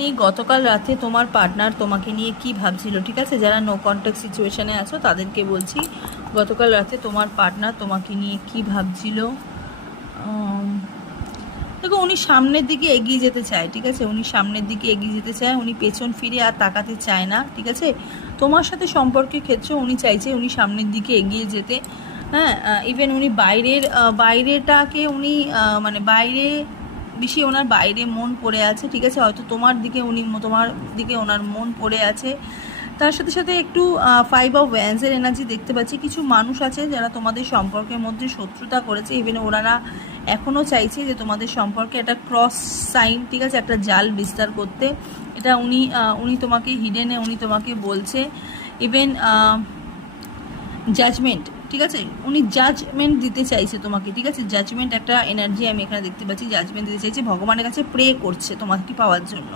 নিয়ে গতকাল রাতে তোমার পার্টনার তোমাকে নিয়ে কি ভাবছিল, ঠিক আছে? যারা নো কন্ট্যাক্ট সিচুয়েশনে আছো তাদেরকে বলছি, গতকাল রাতে তোমার পার্টনার তোমাকে নিয়ে কি ভাবছিল। দেখো, উনি সামনের দিকে এগিয়ে যেতে চায়, ঠিক আছে? উনি সামনের দিকে এগিয়ে যেতে চায়, উনি পেছন ফিরে আর তাকাতে চায় না, ঠিক আছে? তোমার সাথে সম্পর্কের ক্ষেত্রে উনি চাইছে উনি সামনের দিকে এগিয়ে যেতে। হ্যাঁ, ইভেন উনি বাইরেটাকে উনি মানে বাইরে বেশি ওনার বাইরে মন পড়ে আছে, ঠিক আছে? হয়তো তোমার দিকে তোমার দিকে ওনার মন পড়ে আছে। তার সাথে সাথে একটু 5 অফ ওয়ান্ডসের এনার্জি দেখতে পাচ্ছি। কিছু মানুষ আছে যারা তোমাদের সম্পর্কের মধ্যে শত্রুতা করেছে, ইভেন ওনারা এখনও চাইছে যে তোমাদের সম্পর্কে একটা ক্রস সাইন, ঠিক আছে, একটা জাল বিস্তার করতে। এটা উনি তোমাকে হিডেনে উনি তোমাকে বলছে। ইভেন জাজমেন্ট, ঠিক আছে, উনি জাজমেন্ট দিতে চাইছে তোমাকে, ঠিক আছে? জাজমেন্ট একটা এনার্জি আমি এখানে দেখতে পাচ্ছি, জাজমেন্ট দিতে চাইছে, ভগবানের কাছে প্রে করছে তোমাকে পাওয়ার জন্য।